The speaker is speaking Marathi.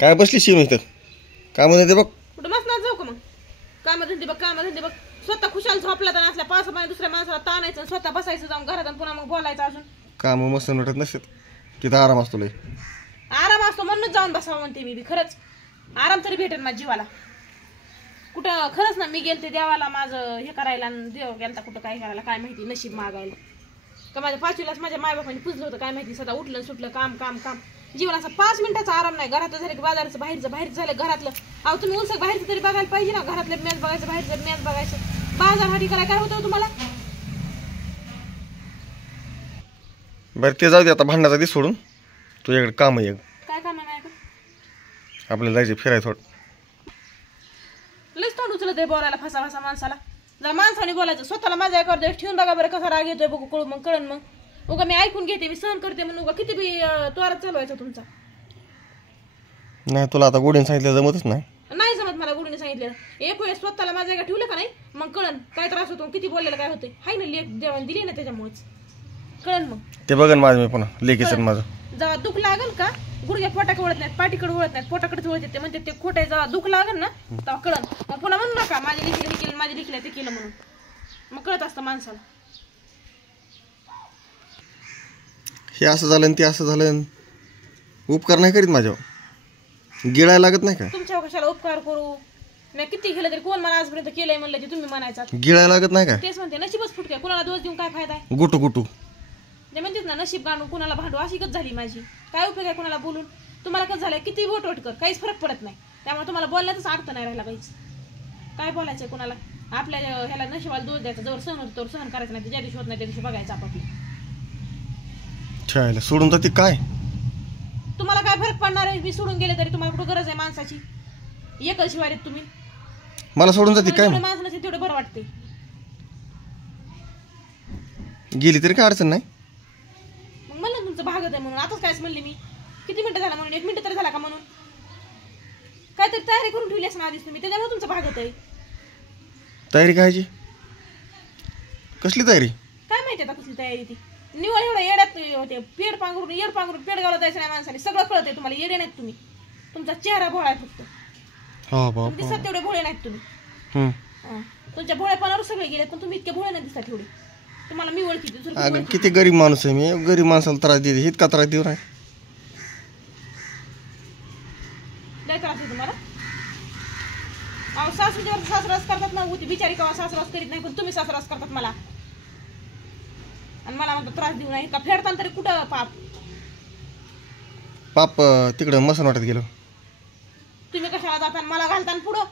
काय बसली शिवून इथं काम नाही बघ कुठं मस्त जाऊ का मग कामधंदे बघ स्वतः खुशाल झोपला तर असल्या पावसापाणी दुसऱ्या माणसाला ताणायचं स्वतः बसायचं जाऊन घरात आणि पुन्हा मग बोलायचं अजून काम मस्त वाटत नसत तिथं आराम असतो लय आराम असतो म्हणून जाऊन बसावं म्हणते मी खरंच आराम तरी भेटेल माझ्या जीवाला कुठं खरंच ना मी गेलते देवाला माझं हे करायला आणि देव गेलता कुठं काय करायला काय माहिती नशीब मागायला का माझ्या पाचवीलाच माझ्या मायबापाने पुजलं होतं काय माहिती सदा उठलं सुटलं काम काम काम जीवनाचा 5 मिनिटाचा आराम नाही घरातलं झालं की बाजाराचं बाहेरचं झालं घरातलं अहो तुम्ही उलसक बाहेरचं तरी बघायला पाहिजे ना घरातले मॅच बघायचं बाहेरचं मॅच बघायचं बाजार हाटी करायला काय होतं तुम्हाला बरं ते जाऊ दे आता भांडणाचा दिस सोडून तुझ्याकडे काम आहे काय काम आहे माझ्याकडे आपल्याला जायचं फिरायचं थोडं लईच तोंड उचलत आहे बोलायला फसा माणसाला जर माणसाने बोलायचं स्वतःला माझ्या एकर ठेवून बघा बरं कसा राग येतोय बघू कळू मग कळण मग उगा मी ऐकून घेते मी सहन करते म्हणून उगा किती बी तोरात चालवायचा तुमचा नाही तुला आता गोडीने सांगितलं जमतच नाही जमत मला गुडीने सांगितलेलं एक वेळेस स्वतःला माझ्या एका ठेवलं का नाही मग कळण काय त्रास होतो किती बोललेलं काय होतंय हाय ना लेख देवाने दिली ना त्याच्यामुळेच कळण मग ते बघन माझं मी पुन्हा लेकीचं माझं जेव्हा दुःख लागल का गुडघ्या पोटाकडे वळत नाहीत पाठीकडे वळत नाहीत पोटाकडेच वळत ते म्हणते ते खोटे जेव्हा दुःख लागल ना तेव्हा कळण मग पुन्हा म्हणू नका माझ्या लिखीला हे केलं माझ्या लिखीला ते केलं म्हणून मग कळत असतं माणसाला हे असं झालं ते असं झालं उपकार नाही करीत माझ्यावर गिळायला लागत नाही का तुमच्या कशाला उपकार करू मी किती केलं तरी कोण मला आजपर्यंत केलंय म्हणलं की तुम्ही म्हणायचा गिळायला लागत नाही का तेच म्हणते नशीबच फुटके कुणाला दोष देऊन काय फायदा आहे गुटू गुटू जे म्हणतेस ना नशीब गाणून कुणाला भांडू अशी कच झाली माझी काय उपयोग आहे कुणाला बोलून तुम्हाला कसं झालंय किती वोट कर काहीच फरक पडत नाही त्यामुळे तुम्हाला बोलण्याचाच अर्थ नाही राहिला काहीच काय बोलायचं कुणाला आपल्या ह्याला नशिबाला दोष द्यायचा जवळ सहन होतो तर सहन करायचं नाही ज्या दिवशी होत नाही त्या दिवशी बघायचं आपापलं छायला सोडून जाते काय तुम्हाला काय फरक पडणार आहे मी सोडून गेले तरी तुम्हाला कुठं गरज आहे माणसाची एकच शिवाय तुम्ही मला सोडून जाते काय माणसं नसेल तेवढं बरं वाटते गेली तरी काय अडचण नाही मग म्हणलं तुमचं भागत आहे म्हणून आताच कायच म्हणले मी किती मिनिटं झाला म्हणून 1 मिनिट तरी झाला का म्हणून काहीतरी तयारी करून ठेवली असं आधीच तुम्ही त्याच्यामुळे तुमचं भागत आहे तयारी कायची कसली तयारी काय माहिती आता कसली तयारी ती निवड एवढं येड्यात पेड पांघरून पेड गावला जायचं नाही माणसाने सगळं कळतंय तुम्हाला येडे नाहीत तुम्ही तुमचा चेहरा भोळा आहे फक्त दिसत तेवढे भोळे नाहीत तुम्ही तुमच्या भोळेपणावर सगळे गेले पण तुम्ही इतके भोळे नाही दिसतात तेवढे तुम्हाला मी ओळखी किती गरीब माणूस आहे मी गरीब माणसाला त्रास देते इतका त्रास देऊ नाही काय त्रास आहे तुम्हाला अहो सासूच्यावर सासरास करतात ना होती बिचारी केव्हा सासरास करीत नाही पण तुम्ही सासरास करतात मला आणि मला म्हणतो त्रास देऊ नाही का फेडताना तरी कुठं पाप तिकडं मसन वाटत गेलो तुम्ही कशाला जाता मला घालताना पुढं